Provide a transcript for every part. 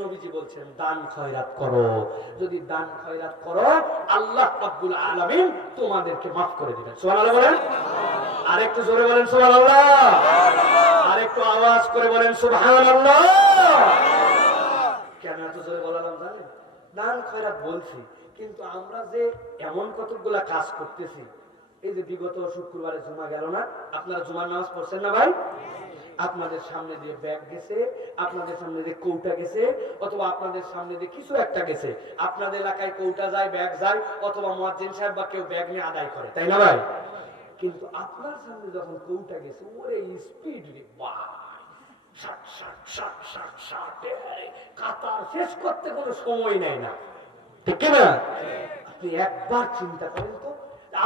নবীজি বলছেন দান খয়রাত করো। যদি দান খয়রাত করো আল্লাহ রাব্বুল আলামিন তোমাদেরকে মাফ করে দিবেন। সুবহানাল্লাহ বলেন। আরেকটু জোরে বলেন সুবহানাল্লাহ। আরেকটু আওয়াজ করে বলেন সুবহানাল্লাহ। কেন এত জোরে বললাম জানেন? দান খয়রাত বলছি, কিন্তু আমরা যে এমন কতগুলা কাজ করতেছি। এই যে বিগত শুক্রবারে জুমা গেল না, আপনারা জুমার নামাজ পড়ছেন না ভাই? আপনাদের সামনে দিয়ে ব্যাগ গেছে, আপনাদের সামনে দিয়ে কৌটা গেছে, অথবা আপনাদের সামনে দিয়ে কিছু একটা গেছে। আপনাদের এলাকায় কৌটা যায়, ব্যাগ যায়, অথবা মুয়াজ্জিন সাহেব বা কেউ ব্যাগ নিয়ে আদায় করে, তাই না ভাই? কিন্তু আপনার সামনে যখন কৌটা গেছে, ওরে স্পিড রে বাহ, কাতার শেষ করতে কোনো সময় নেয় না, ঠিক না? আপনি একবার চিন্তা করেন তো,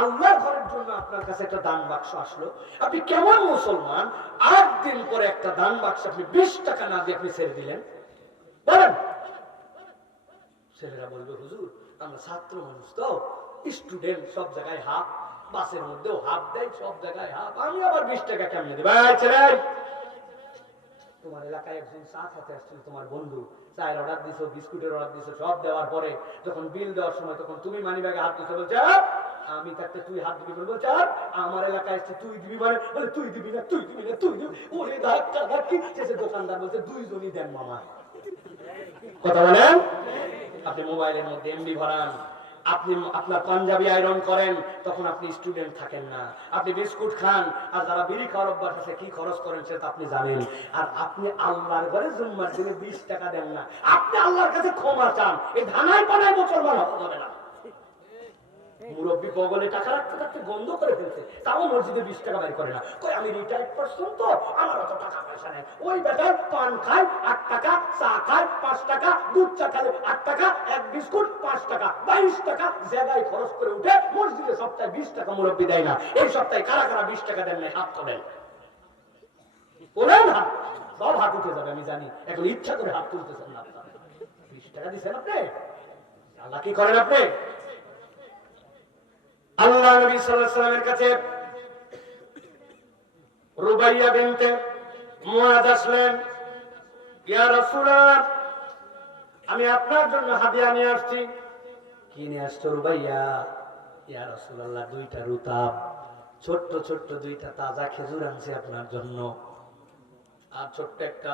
আল্লাহর ঘরের জন্য আপনার কাছে একটা দান বাক্স আসলো, আপনি কেমন মুসলমান 8 দিন পরে একটা দান বাক্স আপনি 20 টাকা না দিয়ে আপনি ছেড়ে দিলেন? বলেন। ছেলেরা বলবে হুজুর আমরা ছাত্র মানুষ তো, স্টুডেন্ট, সব জায়গায় হাফ, বাসের মধ্যেও হাফ দেয়, সব জায়গায় হাফ, আমি আবার 20 টাকা কেমনে দেব? ছেলে, তোমার এলাকায় একজন চা খেতে আসছিল, তোমার বন্ধু, চায়ের অর্ডার দিছো, বিস্কুটের অর্ডার দিছো, সব দেওয়ার পরে যখন বিল দেওয়ার সময় তখন তুমি মানি ব্যাগে হাত দিছো, বলছে আমি থাকতে তুই হাত দিবি, বলছে আমার এলাকায় এসে তুই দিবি, মানে বলে তুই দিবি না, তুই দিবি না, তুই দিবি, ওরে ধাক্কা ধাক্কি শেষে দোকানদার বলছে দুইজনই দেন মামা। কথা বলেন। আপনি মোবাইলের মধ্যে এমবি ভরান, আপনি আপনার পাঞ্জাবি আয়রন করেন, তখন আপনি স্টুডেন্ট থাকেন না, আপনি বিস্কুট খান, আর যারা বিড়ি খাওয়ার অভ্যাস আছে কি খরচ করেন সেটা আপনি জানেন। আর আপনি আল্লাহর ঘরে জুম্মার দিনে 20 টাকা দেন না, আপনি আল্লাহর কাছে ক্ষমা চান। এই ধানায় পানায় মুসলমান হওয়া যাবে না। মুরব্বী বগলে টাকা রাখতে রাখতে বন্ধ করে ফেলছে, তাও মসজিদে 20 টাকা বের করে না। কই আমি রিটায়ার্ড পারসন তো, আমার অত টাকা পয়সা নেই। ওই বেটার পান খায় 8 টাকা, চা খায় 5 টাকা, দুধ চা খায় 8 টাকা, এক বিস্কুট 5 টাকা, 22 টাকা জায়গায় খরচ করে উঠে মসজিদে সপ্তাহে 20 টাকা মুরব্বী দেয় না। এই সপ্তাহে কারা কারা 20 টাকা দেন না হাত তোলেন, বলেন। হাত সব হাত উঠে যাবে আমি জানি, এখন ইচ্ছা করে হাত তুলতেছেন না। আপনারা 20 টাকা দিচ্ছেন আপনি, আল্লাহ কি করেন আপনি? আল্লাহ নবী সাল্লাল্লাহু আলাইহি ওয়াসাল্লামের কাছে রুবাইয়া বিনতে মুআয আসলেন, ইয়া রাসূলুল্লাহ আমি আপনার জন্য হাদিয়া নিয়ে আসছি। কি নিয়ে আসছো রুবাইয়া? ইয়া রাসূলুল্লাহ 2টা রুতাব, ছোট্ট ছোট্ট 2টা তাজা খেজুর আনছি আপনার জন্য, আর ছোট্ট একটা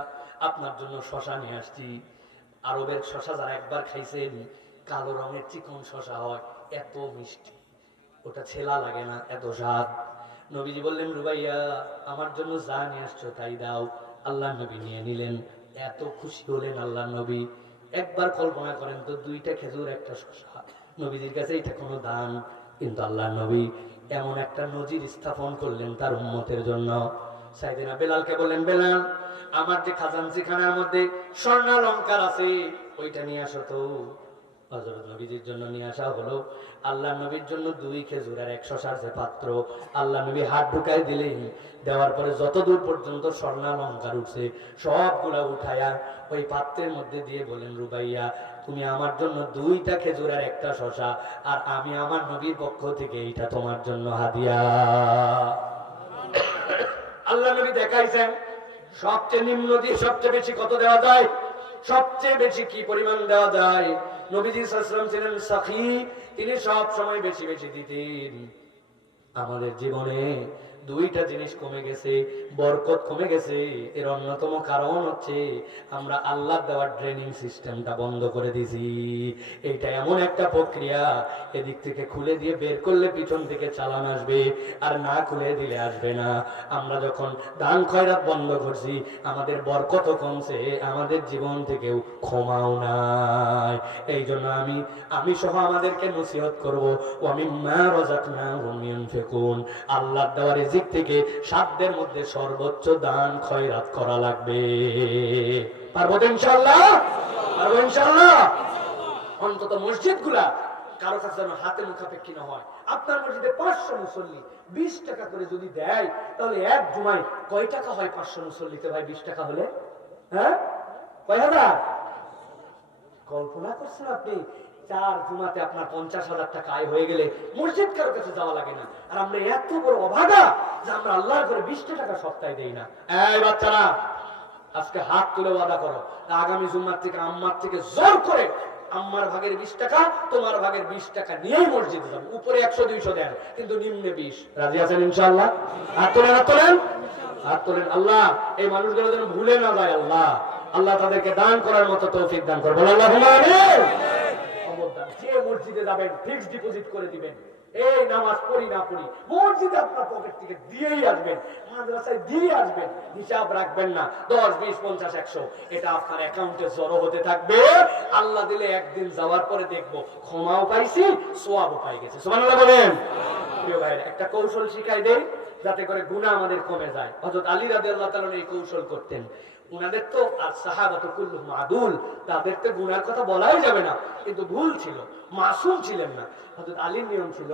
আপনার জন্য শসা নিয়ে আসছি। আরবের শসা যারা একবার খাইছেন, কালো রঙের চিকন শসা হয়, এত মিষ্টি, ওটা ছেলা লাগে না, এত স্বাদ। নবীজি বললেন রুবাইয়া আমার জন্য যা নিয়ে আসছো তাই দাও। আল্লাহ নবী নিয়ে নিলেন, এত খুশি হলেন আল্লাহ নবী। একবার কল্পনা করেন তো, 2টা খেজুর একটা শসা, নবীজির কাছে এটা কোনো দান, কিন্তু আল্লাহ নবী এমন একটা নজির স্থাপন করলেন তার উম্মতের জন্য। সাইয়েদনা বেলালকে বললেন বেলাল আমার যে খাজানচিখানার মধ্যে স্বর্ণালংকার আছে ওইটা নিয়ে আসো তো। হযরত নবীজির জন্য নিয়ে আসা হলো। আল্লাহ নবীর জন্য 2 খেজুর আর 1 শসার যে পাত্র, আল্লাহ নবী হাত ঢুকাই দিলেন, দেওয়ার পরে যতদূর পর্যন্ত স্বর্ণালংকার উঠছে সবগুলা উঠায়া ওই পাত্রের মধ্যে দিয়ে বলেন রুবাইয়া তুমি আমার জন্য 2টা খেজুর আর 1টা শসা, আর আমি আমার নবীর পক্ষ থেকে এইটা তোমার জন্য হাদিয়া। আল্লাহ নবী দেখাইছেন সবচেয়ে নিম্ন দিয়ে সবচেয়ে বেশি কত দেওয়া যায়, সবচেয়ে বেশি কি পরিমাণ দেওয়া যায়। নবীজি সাল্লাল্লাহু আলাইহি ওয়াসাল্লাম ছিলেন সাখী, তিনি সব সময় বেশি বেশি দিতেন। আমাদের জীবনে 2টা জিনিস কমে গেছে, বরকত কমে গেছে। এর অন্যতম কারণ হচ্ছে আমরা আল্লাহ দেওয়ার ট্রেনিং সিস্টেমটা বন্ধ করে দিয়েছি। এটা এমন একটা প্রক্রিয়া, এদিক থেকে খুলে দিয়ে বের করলে পিছন থেকে চালান আসবে, আর না খুলে দিলে আসবে না। আমরা যখন দান খয়রাত বন্ধ করছি আমাদের বরকত কমছে, আমাদের জীবন থেকেও ক্ষমাও নাই। এই জন্য আমি সহ আমাদেরকে নসিহত করবো, ওয়া মিম্মা রাযাকনাহুম ইউনফিকুন, আল্লাহর দেওয়া রিজিক থেকে সাধ্যের মধ্যে সর্বোচ্চ দান খয়রাত করা লাগবে। পারবো তো ইনশাআল্লাহ? পারবো ইনশাআল্লাহ। অন্তত মসজিদগুলা কারো কাছে যেন হাতে মুখাপেক্ষী না হয়। আপনার মসজিদে 500 মুসল্লি 20 টাকা করে যদি দেয়, তাহলে এক জুমায় কয় টাকা হয় 500 মুসল্লিতে ভাই? 20 টাকা হলে হ্যাঁ কয় হাজার? কল্পনা করছেন আপনি? 4 জুমাতে আপনার 50,000 টাকা আয় হয়ে গেলে মসজিদ কারো কাছে যাওয়া লাগে না। আর আমরা এত বড় অভাগা যে আমরা আল্লাহর ঘরে 20 টাকা সপ্তাহে দেই না। এই বাচ্চারা আজকে হাত তুলে ওয়াদা করো, আগামী জুম্মার থেকে আম্মার থেকে জোর করে আম্মার ভাগের 20 টাকা, তোমার ভাগের 20 টাকা নিয়েই মসজিদে যাবো। উপরে 100-200 দেন, কিন্তু নিম্নে 20। রাজি আছেন ইনশাআল্লাহ? হাত তোলেন, হাত তোলেন, হাত তোলেন। আল্লাহ এই মানুষগুলো যেন ভুলে না যায়। আল্লাহ আল্লাহ তাদেরকে দান করার মতো তৌফিক দান করবেন। আল্লাহুম্মা আমিন। খবরদার, যে মসজিদে যাবেন ফিক্সড ডিপোজিট করে দিবেন। এই নামাজ পড়ি না পড়ি মসজিদে আপনার পকেট থেকে দিয়েই আসবেন, মাদ্রাসায় দিয়ে আসবেন, হিসাব রাখবেন না 10, 20, 50, 100। এটা আপনার অ্যাকাউন্টে জড়ো হতে থাকবে। আল্লাহ দিলে একদিন যাওয়ার পরে দেখবো ক্ষমাও পাইছি, সওয়াবও পাই গেছে। সুবহানাল্লাহ বলেন। প্রিয় ভাইরা, একটা কৌশল শিখাই দেই যাতে করে গুনাহ আমাদের কমে যায়। হযরত আলী রাদিয়াল্লাহু তাআলা এই কৌশল করতেন। উনাদের তো আর সাহাবাতু কুল্লুহুম আদুল, তাদের তো গুনার কথা বলাই যাবে না, কিন্তু ভুল ছিল, মাসুম ছিলেন না। হযরত আলীর নিয়ম ছিল,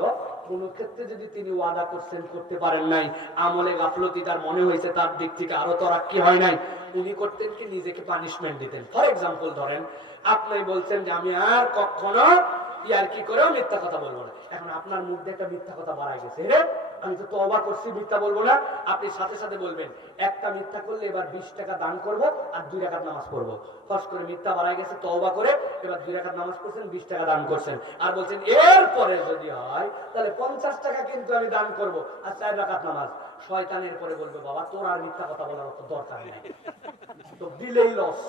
কোন ক্ষেত্রে যদি তিনি ওয়াদা করছেন করতে পারেন নাই, আমলে গাফলতি তার মনে হয়েছে, তার দিক থেকে আরো তরাক্কি হয় নাই, উনি করতেন কি নিজেকে পানিশমেন্ট দিতেন। ফর এক্সাম্পল ধরেন, আপনি বলছেন যে আমি আর কখনো ইয়ার কি করেও মিথ্যা কথা বলবো না। এখন আপনার মুখ দিয়ে একটা মিথ্যা কথা বাড়াই গেছে, রে আমি তো তওবা করছি, মিথ্যা বলবো না। আপনি সাথে সাথে বলবেন, একটা মিথ্যা করলে এবার 20 টাকা দান করব আর 2 রাকাত নামাজ পড়বো। ফার্স্ট করে মিথ্যা বাড়াই গেছে, তওবা করে এবার 2 রাকাত নামাজ পড়ছেন, 20 টাকা দান করছেন, আর বলছেন এরপরে যদি হয় তাহলে 50 টাকা কিন্তু আমি দান করব আর 4 রাকাত নামাজ। শয়তানের পরে বলবে, বাবা তোর আর মিথ্যা কথা বলার তো দরকার নেই, তো দিলেই লস।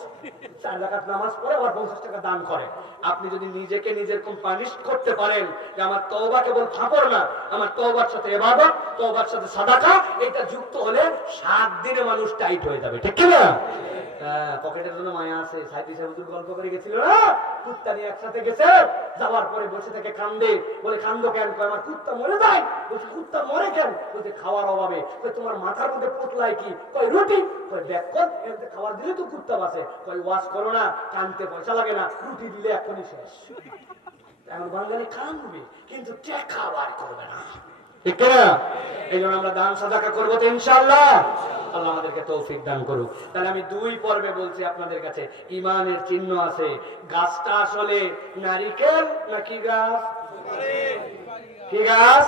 4 রাকাত নামাজ পড়ে আবার 50 টাকা দান করে। আপনি যদি নিজেকে নিজের কোন পানিশ করতে পারেন যে আমার তওবা কেবল ফাপড় না, আমার তওবার সাথে ইবাদত, তওবার সাথে সাদাকা, এটা যুক্ত হলে 7 দিনে মানুষ টাইট হয়ে যাবে। ঠিক কি না? পকেটের জন্য মায়া আছে। সাইদি সাহেব গল্প করে গেছিল না, কুত্তা নিয়ে একসাথে গেছে, যাওয়ার পরে বসে থেকে কান্দে, বলে কান্দো কেন? কয় আমার কুত্তা মরে যায়। বলছে কুত্তা মরে কেন? বলছে খাওয়ার অভাবে। কয় তোমার মাথার মধ্যে পোতলায় কি? কয় রুটি। কয় দেখ কর এতে খাবার দিলে তো কুত্তা বাঁচে। কয় ওয়াশ করো না, কানতে পয়সা লাগে না, রুটি দিলে এখনই শেষ। এখন বাঙালি কানবে কিন্তু টাকা বার করবে না। ঠিক না? এই জন্য আমরা দান সাদাকা করবো তো ইনশাআল্লাহ। আল্লাহ আমাদেরকে তৌফিক দান করুক। তাহলে আমি 2 পর্বে বলছি আপনাদের কাছে, ইমানের চিহ্ন আছে। গাছটা আসলে নারিকেল নাকি গাছ? কি গাছ?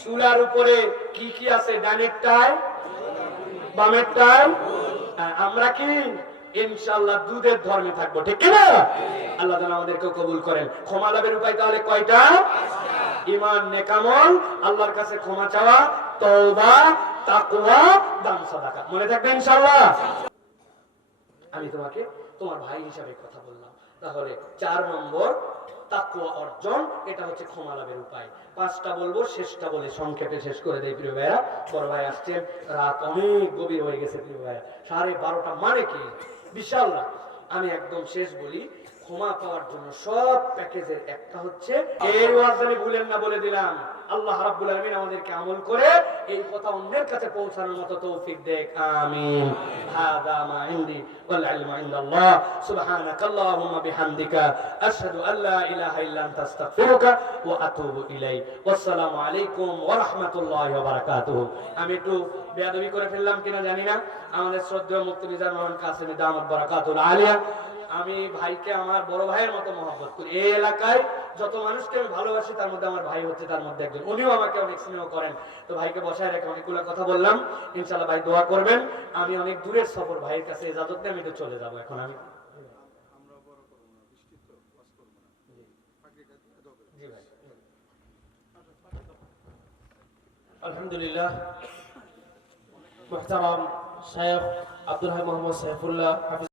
চুলার উপরে কি কি আছে? ডানেরটায়, বামেরটায়। আমরা কি ইনশাআল্লাহ দুধের ধর্মে থাকবো। ঠিক না? আল্লাহ যেন আমাদেরকে কবুল করেন। ক্ষমা লাভের উপায় তাহলে কয়টা? ঈমান, নেকামল, আল্লাহর কাছে ক্ষমা চাওয়া, তওবা, তাকওয়া, দান সাদাকা। মনে থাকবে ইনশাআল্লাহ। আমি তোমাকে তোমার ভাই হিসাবে কথা বললাম। তাহলে 4 নম্বর তাকওয়া অর্জন, এটা হচ্ছে ক্ষমা লাভের উপায়। 5টা বলবো, শেষটা বলে সংক্ষেপে শেষ করে দেই। প্রিয় ভাইরা, বড় ভাই আসছেন, রাত অনেক গভীর হয়ে গেছে। প্রিয় ভাইরা, 12:30 মানে কি বিশাল রাত। আমি একদম শেষ বলি, ক্ষমা পাওয়ার জন্য সব প্যাকেজের একটা হচ্ছে, এই ওয়াজ আমি ভুলেন না বলে দিলাম, আল্লাহ রাব্বুল আলামিন আমাদেরকে আমল করে এই কথা অন্যের কাছে পৌঁছানোর মতো তৌফিক দেখ। আমিন। হাদা মা ইনদি ওয়াল ইলমু ইনদাল্লাহ। সুবহানাকাল্লাহুম্মা বিহামদিকা আশহাদু আল্লা ইলাহা ইল্লা আনতা আস্তাগফিরুকা ওয়া আতুবু ইলাইক। ওয়াসসালামু আলাইকুম ওয়া রাহমাতুল্লাহি ওয়া বারাকাতুহু। আমি একটু বেয়াদবি করে ফেললাম কিনা জানি না। আমাদের শ্রদ্ধেয় মুফতি মিজানুর রহমান কাসেমী দামাত বারাকাতুল আলিয়া, আমি ভাইকে আমার বড় ভাইয়ের মতো মহব্বত করি। এই এলাকায় যত মানুষকে আমি ভালোবাসি তার মধ্যে আমার ভাই হচ্ছে তার মধ্যে একজন। উনিও আমাকে অনেক স্নেহ করেন। তো ভাইকে বসায় রেখে অনেকগুলো কথা বললাম। ইনশাআল্লাহ ভাই দোয়া করবেন। আমি অনেক দূরের সফর, ভাইয়ের কাছে ইজাজত নিয়ে আমি তো চলে যাব এখন। আমি আলহামদুলিল্লাহ, মুহতারাম শায়খ আব্দুল হাই মোহাম্মদ সাইফুল্লাহ হাফিজ